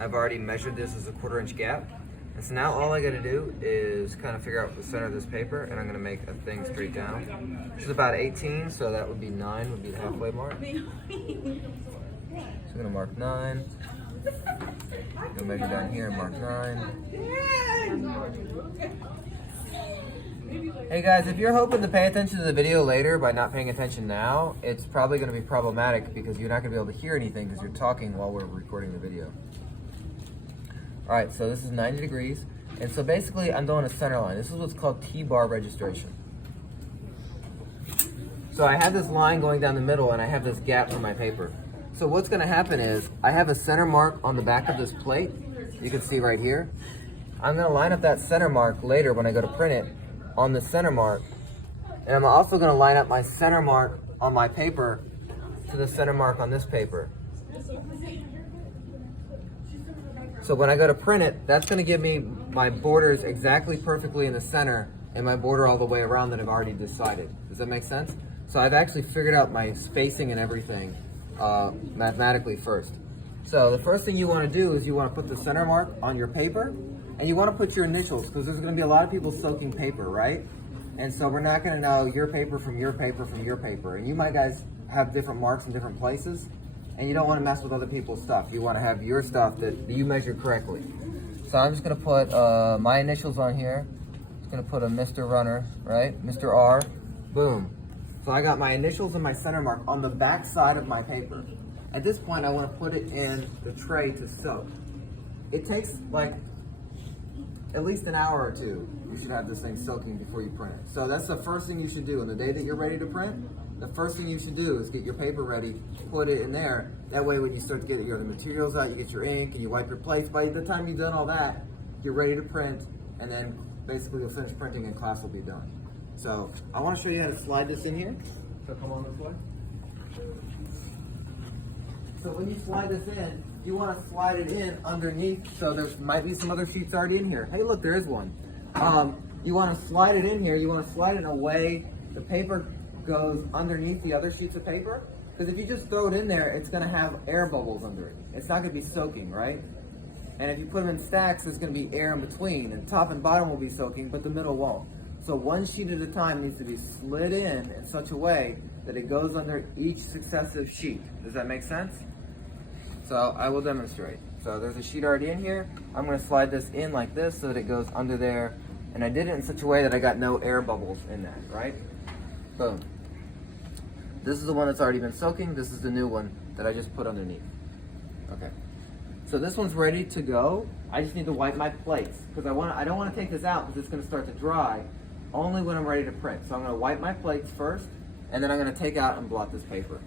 I've already measured this as a 1/4 inch gap. And so now all I gotta do is kind of figure out the center of this paper, and I'm gonna make a thing straight down. This is about 18, so that would be 9, would be the halfway mark. So I'm gonna mark 9. Go measure down here and mark 9. Hey guys, if you're hoping to pay attention to the video later by not paying attention now, it's probably gonna be problematic because you're not gonna be able to hear anything because you're talking while we're recording the video. All right, so this is 90 degrees. And so basically I'm doing a center line. This is what's called T-bar registration. So I have this line going down the middle and I have this gap for my paper. So what's gonna happen is I have a center mark on the back of this plate. You can see right here. I'm gonna line up that center mark later when I go to print it on the center mark. And I'm also gonna line up my center mark on my paper to the center mark on this paper. So when I go to print it, that's gonna give me my borders exactly perfectly in the center and my border all the way around that I've already decided. Does that make sense? So I've actually figured out my spacing and everything mathematically first. So the first thing you wanna do is you wanna put the center mark on your paper and you wanna put your initials because there's gonna be a lot of people soaking paper, right? And so we're not gonna know your paper from your paper from your paper. And you might guys have different marks in different places. And you don't want to mess with other people's stuff. You want to have your stuff that you measure correctly. So I'm just going to put my initials on here. Just going to put a Mr. Runner, right? Mr. R. Boom. So I got my initials and my center mark on the back side of my paper. At this point, I want to put it in the tray to soak. It takes like at least an hour or two. You should have this thing soaking before you print it. So that's the first thing you should do. On the day that you're ready to print, the first thing you should do is get your paper ready, put it in there. That way when you start to get the materials out, you get your ink and you wipe your plates. By the time you've done all that, you're ready to print, and then basically you'll finish printing and class will be done. So I want to show you how to slide this in here. So come on this way. So when you slide this in, you want to slide it in underneath. So there might be some other sheets already in here. Hey, look, there is one. You want to slide it in here. You want to slide it in a way the paper goes underneath the other sheets of paper. Because if you just throw it in there, it's going to have air bubbles under it. It's not going to be soaking, right? And if you put them in stacks, there's going to be air in between. And top and bottom will be soaking, but the middle won't. So one sheet at a time needs to be slid in such a way that it goes under each successive sheet. Does that make sense? So I will demonstrate. So there's a sheet already in here. I'm going to slide this in like this so that it goes under there. And I did it in such a way that I got no air bubbles in that, right? Boom. This is the one that's already been soaking. This is the new one that I just put underneath. Okay. So this one's ready to go. I just need to wipe my plates because I don't want to take this out because it's going to start to dry only when I'm ready to print. So I'm going to wipe my plates first, and then I'm going to take out and blot this paper.